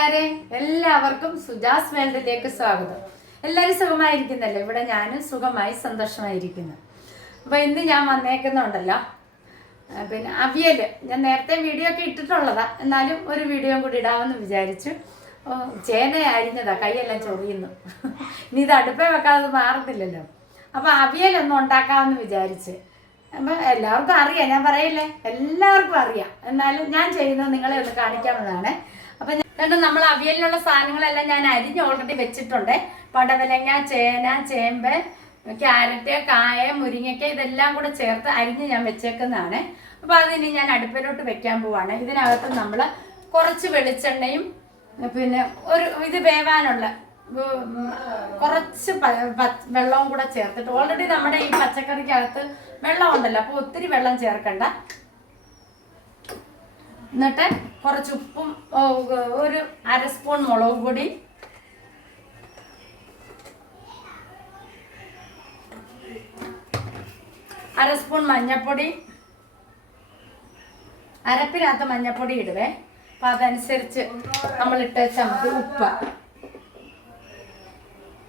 കൂട്ടുകാരെ എല്ലാവർക്കും സുജാസ് വേൾഡിലേക്ക് സ്വാഗതം. എല്ലാവരും സുഖമായിരിക്കുന്നല്ലോ? ഇവിടെ ഞാനും സുഖമായി സന്തോഷമായിരിക്കുന്നു. അപ്പോൾ ഇന്ന് ഞാൻ വന്നേക്കുന്നുണ്ടല്ലോ പിന്നെ അവിയൽ ഞാൻ നേരത്തെ വീഡിയോ ഒക്കെ ഇട്ടിട്ടുള്ളതാ. എന്നാലും ഒരു വീഡിയോ കൂടി ഇടാമെന്ന് വിചാരിച്ചു. ഓ ചേന അരിഞ്ഞതാ കൈയെല്ലാം ചൊറിയുന്നു. ഇനി ഇത് അടുപ്പേ വെക്കാതെ മാറുന്നില്ലല്ലോ. അപ്പോൾ അവിയലൊന്നും ഉണ്ടാക്കാമെന്ന് വിചാരിച്ച്. അപ്പം എല്ലാവർക്കും അറിയാം. ഞാൻ പറയില്ലേ? എല്ലാവർക്കും അറിയാം. എന്നാലും ഞാൻ ചെയ്യുന്നത് നിങ്ങളെ ഒന്ന് കാണിക്കാവുന്നതാണ്. രണ്ട് നമ്മൾ അവിയലിനുള്ള സാധനങ്ങളെല്ലാം ഞാൻ അരിഞ്ഞ് ഓൾറെഡി വെച്ചിട്ടുണ്ട്. പടവലങ്ങ ചേന ചേമ്പ് ക്യാരറ്റ് കായ മുരിങ്ങയ്ക്ക ഇതെല്ലാം കൂടെ ചേർത്ത് അരിഞ്ഞ് ഞാൻ വെച്ചേക്കുന്നതാണ്. അപ്പോൾ അതിന് ഞാൻ അടുപ്പിലോട്ട് വെക്കാൻ പോവാണ്. ഇതിനകത്ത് നമ്മൾ കുറച്ച് വെളിച്ചെണ്ണയും പിന്നെ ഒരു ഇത് വേവാനുള്ള കുറച്ച് വെള്ളവും കൂടെ ചേർത്തിട്ട് ഓൾറെഡി നമ്മുടെ ഈ പച്ചക്കറിക്കകത്ത് വെള്ളം ഉണ്ടല്ലോ അപ്പോൾ ഒത്തിരി വെള്ളം ചേർക്കണ്ട. എന്നിട്ട് കുറച്ച് ഉപ്പും ഒരു അര സ്പൂൺ മുളക് പൊടി. അര സ്പൂൺ മഞ്ഞൾപ്പൊടി അരപ്പിനകത്ത് മഞ്ഞൾപ്പൊടി ഇടുവേ. അപ്പം അതനുസരിച്ച് നമ്മൾ ഇട്ടേച്ചാൽ മതി ഉപ്പ്.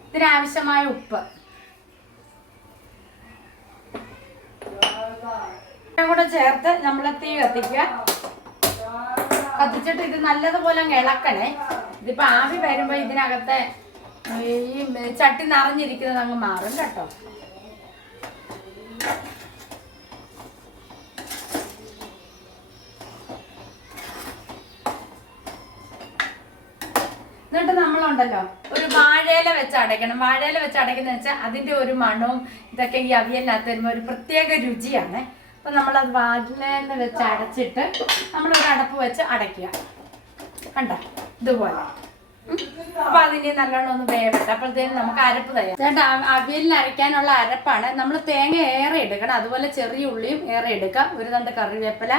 ഇതിനാവശ്യമായ ഉപ്പ്. കൂടെ ചേർത്ത് നമ്മൾ തീ കത്തിക്കുക. കത്തിച്ചിട്ട് ഇത് നല്ലതുപോലെ ഇളക്കണേ. ഇതിപ്പോ ആവി വരുമ്പോ ഇതിനകത്തെ ഈ ചട്ടി നിറഞ്ഞിരിക്കുന്നത് അങ്ങ് മാറും കേട്ടോ. എന്നിട്ട് നമ്മളുണ്ടല്ലോ ഒരു വാഴയില വെച്ച് അടയ്ക്കണം. വാഴയില വെച്ച് അടയ്ക്കുന്ന വെച്ചാൽ അതിന്റെ ഒരു മണവും ഇതൊക്കെ ഈ അവിയലിനകത്ത് വരുമ്പോൾ ഒരു പ്രത്യേക രുചിയാണ്. അപ്പൊ നമ്മളത് വാഴയില വെച്ച് അടച്ചിട്ട് നമ്മളൊരു അടപ്പ് വെച്ച് അടയ്ക്കുക. കണ്ട? ഇതുപോലെ. അപ്പൊ അതിന് നല്ലോണം ഒന്ന് വേവട്ടെ. അപ്പോഴത്തേനും നമുക്ക് അരപ്പ് തയ്യാം ചേട്ടാ അവിയലിന് അരയ്ക്കാനുള്ള അരപ്പാണ്. നമ്മൾ തേങ്ങ ഏറെ എടുക്കണം. അതുപോലെ ചെറിയ ഉള്ളിയും ഏറെ എടുക്കാം. ഒരു തണ്ട് കറിവേപ്പില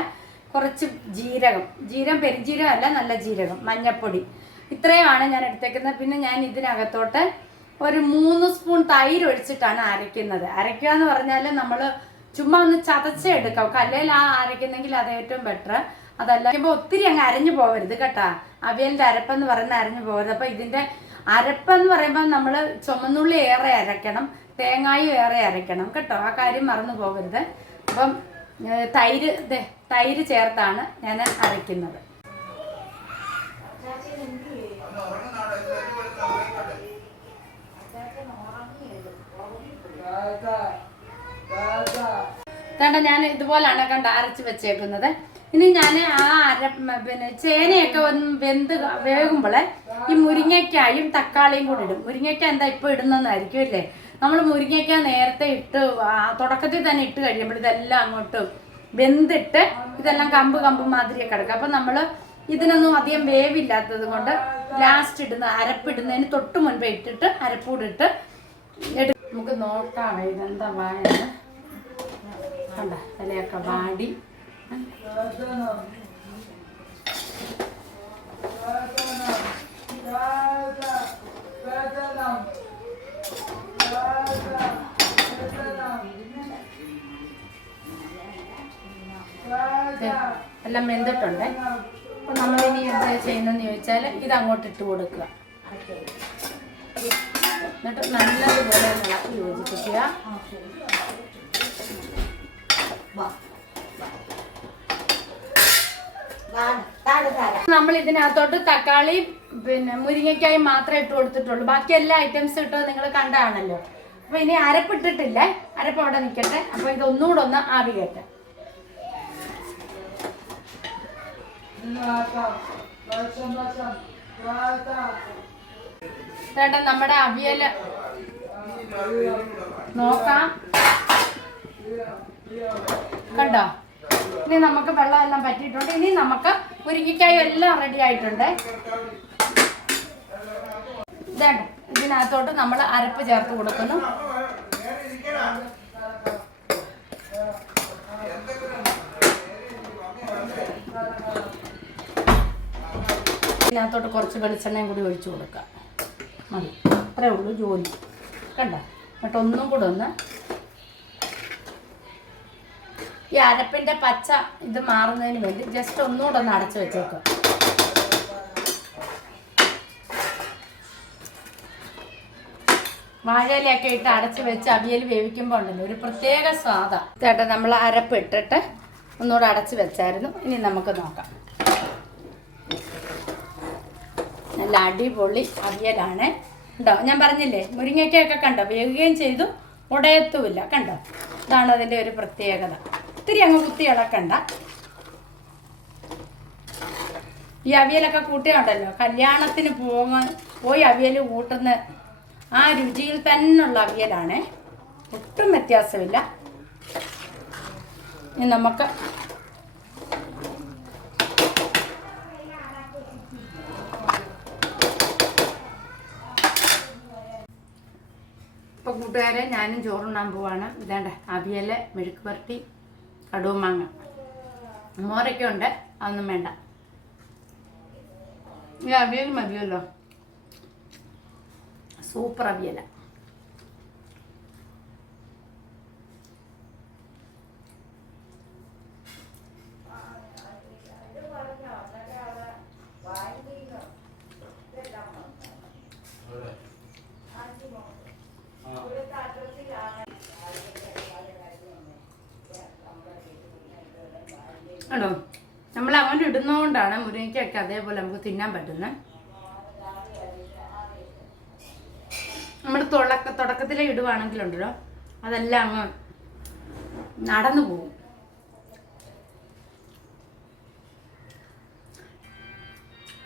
കുറച്ച് ജീരകം. ജീരകം പെരുജീരകം അല്ല നല്ല ജീരകം മഞ്ഞപ്പൊടി. ഇത്രയുമാണ് ഞാൻ എടുത്തേക്കുന്നത്. പിന്നെ ഞാൻ ഇതിനകത്തോട്ട് ഒരു മൂന്ന് സ്പൂൺ തൈര് ഒഴിച്ചിട്ടാണ് അരയ്ക്കുന്നത്. അരയ്ക്കുക എന്ന് പറഞ്ഞാൽ നമ്മൾ ചുമ്മാ ഒന്ന് ചതച്ച് എടുക്കാം. കല്ലേൽ ആ അരയ്ക്കുന്നെങ്കിൽ അത് ഏറ്റവും ബെറ്റർ അതല്ല ഇപ്പൊ ഒത്തിരി അങ്ങ് അരഞ്ഞു പോകരുത് കേട്ടാ. അവിയലിന്റെ അരപ്പെന്ന് പറയുന്ന അരഞ്ഞു പോകരുത് അപ്പൊ ഇതിന്റെ അരപ്പെന്ന് പറയുമ്പോൾ നമ്മൾ ചുമന്നുള്ളി ഏറെ അരയ്ക്കണം തേങ്ങായും ഏറെ അരയ്ക്കണം കേട്ടോ. ആ കാര്യം മറന്നു പോകരുത് അപ്പം തൈര് ദേ, തൈര് ചേർത്താണ് ഞാൻ അരയ്ക്കുന്നത്. കണ്ട ഞാൻ ഇതുപോലാണ് കണ്ട അരച്ച് വെച്ചേക്കുന്നത്. ഇനി ഞാൻ ആ അര പിന്നെ ചേനയൊക്കെ ഒന്ന് വെന്ത് വേകുമ്പോൾ ഈ മുരിങ്ങയ്ക്കായും തക്കാളിയും കൂടി ഇടും. മുരിങ്ങയ്ക്ക എന്താ ഇപ്പോൾ ഇടുന്നതായിരിക്കും അല്ലേ? നമ്മൾ മുരിങ്ങയ്ക്ക നേരത്തെ ഇട്ട് തുടക്കത്തിൽ തന്നെ ഇട്ട് കഴിയുമ്പോൾ ഇതെല്ലാം അങ്ങോട്ട് വെന്തിട്ട് ഇതെല്ലാം കമ്പ് കമ്പ് മാതിരിയൊക്കെ കിടക്കും അപ്പം നമ്മൾ ഇതിനൊന്നും അധികം വേവില്ലാത്തത് കൊണ്ട് ലാസ്റ്റ് ഇടുന്ന അരപ്പിടുന്നതിന് തൊട്ട് മുൻപേ ഇട്ടിട്ട് അരപ്പൂടിട്ട് നമുക്ക് നോക്കാം ഇതെന്താ വായാണ് കണ്ട? ഇലയൊക്കെ വാടി. എല്ലാം വെന്തിട്ടുണ്ട്? അപ്പൊ നമ്മളിനി എന്താ ചെയ്യുന്നതെന്ന് ചോദിച്ചാൽ ഇത് അങ്ങോട്ട് ഇട്ട് കൊടുക്കുക. എന്നിട്ട് നല്ലതുപോലെ ഇളക്കി യോജിപ്പിക്കുക. നമ്മൾ ഇതിനകത്തോട്ട് തക്കാളി പിന്നെ മുരിങ്ങയ്ക്കായി മാത്രമേ ഇട്ട് കൊടുത്തിട്ടുള്ളൂ. ബാക്കി എല്ലാ ഐറ്റംസും ഇട്ടത് നിങ്ങൾ കണ്ടാണല്ലോ. അപ്പൊ ഇനി അരപ്പിട്ടിട്ടില്ല. അരപ്പ് അവിടെ നിൽക്കട്ടെ അപ്പൊ ഇതൊന്നുകൂടെ ഒന്ന് ആവി കയറ്റാം. ചേട്ടാ നമ്മുടെ അവിയൽ. നോക്കാം. കണ്ടോ? ഇനി നമുക്ക് വെള്ളം എല്ലാം പറ്റിയിട്ടുണ്ട്. ഇനി നമുക്ക് മുരിങ്ങിക്കായും എല്ലാം റെഡി ആയിട്ടുണ്ട്. ഇതിനകത്തോട്ട് നമ്മൾ അരപ്പ് ചേർത്ത് കൊടുക്കുന്നു. ഇതിനകത്തോട്ട് കുറച്ച് വെളിച്ചെണ്ണയും കൂടി ഒഴിച്ചു കൊടുക്കാം. മതി. അത്രേ ഉള്ളൂ ജോലി. കണ്ട? എന്നിട്ടൊന്നും കൂടെ ഒന്ന് ഈ അരപ്പിന്റെ പച്ച ഇത് മാറുന്നതിന് വേണ്ടി ജസ്റ്റ് ഒന്നുകൂടെ ഒന്ന് അടച്ചു വെച്ചേക്കും. വാഴയിലൊക്കെ ഇട്ട് അടച്ചു വെച്ച് അവിയൽ വേവിക്കുമ്പോൾ ഉണ്ടല്ലോ ഒരു പ്രത്യേക സ്വാദ. ചേട്ടാ നമ്മൾ അരപ്പ് ഇട്ടിട്ട് ഒന്നുകൂടെ അടച്ചു വെച്ചായിരുന്നു. ഇനി നമുക്ക് നോക്കാം. നല്ല അടിപൊളി അവിയലാണ്. ഉണ്ടോ ഞാൻ പറഞ്ഞില്ലേ മുരിങ്ങയ്ക്കൊക്കെ കണ്ടോ? വേവുകയും ചെയ്തു ഉടയത്തുമില്ല. കണ്ടോ? ഇതാണ് അതിന്റെ ഒരു പ്രത്യേകത. ഒത്തിരി അങ്ങ് കുത്തി ഇളക്കണ്ട ഈ അവിയലൊക്കെ കൂട്ടിയുണ്ടല്ലോ കല്യാണത്തിന് പോകാൻ പോയി അവിയൽ കൂട്ടുന്ന ആ രുചിയിൽ തന്നെയുള്ള അവിയലാണ്. ഒട്ടും വ്യത്യാസമില്ല. ഇനി നമുക്ക് ഇപ്പോൾ കൂട്ടുകാരെ ഞാനും ചോറുണ്ണാൻ പോവാണ്. ഇതാണ്ട് അവിയൽ മെഴുക്ക് പുരട്ടി. കടുവും മാങ്ങ. മോരൊക്കെ ഉണ്ട് അതൊന്നും വേണ്ട. ഈ അവിയൽ മതിയല്ലോ. സൂപ്പർ അവിയല. ആണോ? നമ്മൾ അങ്ങനെ ഇടുന്നതുകൊണ്ടാണ് മുരിങ്ങയ്ക്കൊക്കെ അതേപോലെ നമുക്ക് തിന്നാൻ പറ്റുന്നത് നമ്മൾ തുടക്ക തുടക്കത്തിലേ ഇടുവാണെങ്കിലുണ്ടല്ലോ അതെല്ലാം അങ്ങ് നടന്നു പോകും.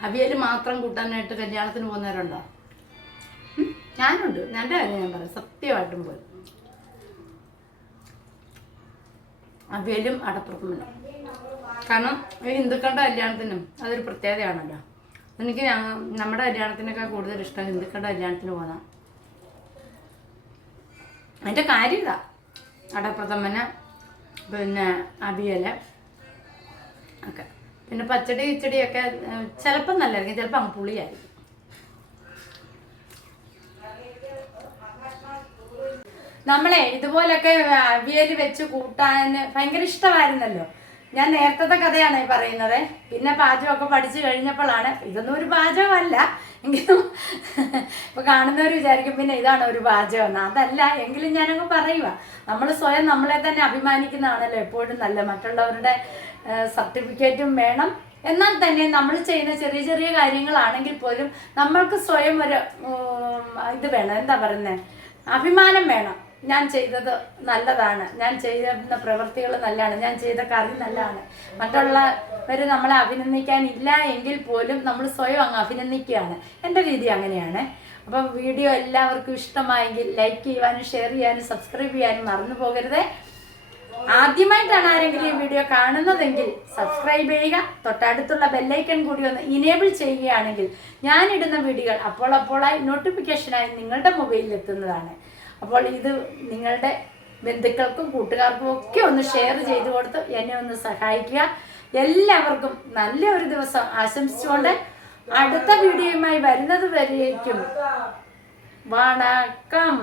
അവിയൽ മാത്രം കൂട്ടാനായിട്ട് കല്യാണത്തിന് പോകുന്നവരുണ്ടോ? ഞാനുണ്ട്. ഞാൻ കാര്യം ഞാൻ പറയാം. സത്യമായിട്ടും പോയി. അവിയലും അടപ്പുറത്തുമില്ല കാരണം ഈ ഹിന്ദുക്കളുടെ കല്യാണത്തിനും അതൊരു പ്രത്യേകതയാണല്ലോ. എനിക്ക് നമ്മുടെ കല്യാണത്തിനൊക്കെ കൂടുതൽ ഇഷ്ടം ഹിന്ദുക്കളുടെ കല്യാണത്തിന് പോകാം അതിന്റെ കാര്യം ഇതാ. അടപ്രഥമന് പിന്നെ അവിയൽ ഒക്കെ. പിന്നെ പച്ചടി കിച്ചടിയൊക്കെ ചിലപ്പം നല്ലതായിരിക്കും. ചിലപ്പോൾ അങ്ങ് പുളിയായിരിക്കും. നമ്മളെ ഇതുപോലൊക്കെ അവിയൽ വെച്ച് കൂട്ടാൻ ഭയങ്കര ഇഷ്ടമായിരുന്നല്ലോ. ഞാൻ നേരത്തെ കഥയാണ് പറയുന്നത്. പിന്നെ പാചകമൊക്കെ പഠിച്ചു കഴിഞ്ഞപ്പോഴാണ്. ഇതൊന്നും ഒരു പാചകമല്ല. എങ്കിലും ഇപ്പൊ കാണുന്നവർ വിചാരിക്കും പിന്നെ ഇതാണ് ഒരു പാചകം എന്ന് അതല്ല എങ്കിലും ഞാനങ്ങ് പറയുക നമ്മൾ സ്വയം നമ്മളെ തന്നെ അഭിമാനിക്കുന്നതാണല്ലോ എപ്പോഴും നല്ല മറ്റുള്ളവരുടെ സർട്ടിഫിക്കറ്റും വേണം. എന്നാൽ തന്നെ നമ്മൾ ചെയ്യുന്ന ചെറിയ ചെറിയ കാര്യങ്ങളാണെങ്കിൽ പോലും നമ്മൾക്ക് സ്വയം ഒരു ഇത് വേണം. എന്താ പറയുന്നത് അഭിമാനം വേണം. ഞാൻ ചെയ്തത് നല്ലതാണ്. ഞാൻ ചെയ്യുന്ന പ്രവൃത്തികൾ നല്ലതാണ്. ഞാൻ ചെയ്ത കറി നല്ലതാണ്. മറ്റുള്ളവർ നമ്മളെ അഭിനന്ദിക്കാനില്ല എങ്കിൽ പോലും നമ്മൾ സ്വയം അങ്ങ് അഭിനന്ദിക്കുകയാണ്. എന്റെ രീതി അങ്ങനെയാണ്. അപ്പം വീഡിയോ എല്ലാവർക്കും ഇഷ്ടമായെങ്കിൽ ലൈക്ക് ചെയ്യാനും ഷെയർ ചെയ്യാനും സബ്സ്ക്രൈബ് ചെയ്യാനും മറന്നു പോകരുത്. ആദ്യമായിട്ടാണ് ആരെങ്കിലും ഈ വീഡിയോ കാണുന്നതെങ്കിൽ സബ്സ്ക്രൈബ് ചെയ്യുക തൊട്ടടുത്തുള്ള ബെല്ലൈക്കൺ കൂടി ഒന്ന് ഇനേബിൾ ചെയ്യുകയാണെങ്കിൽ ഞാനിടുന്ന വീഡിയോകൾ അപ്പോൾ അപ്പോളായി നോട്ടിഫിക്കേഷനായി നിങ്ങളുടെ മൊബൈലിൽ എത്തുന്നതാണ്. അപ്പോൾ ഇത് നിങ്ങളുടെ ബന്ധുക്കൾക്കും കൂട്ടുകാർക്കും ഒക്കെ ഒന്ന് ഷെയർ ചെയ്തു കൊടുത്ത് എന്നെ ഒന്ന് സഹായിക്കുക. എല്ലാവർക്കും നല്ല ഒരു ദിവസം ആശംസിച്ചുകൊണ്ട് അടുത്ത വീഡിയോയുമായി വരുന്നത് വരെയേക്കും വണക്കം.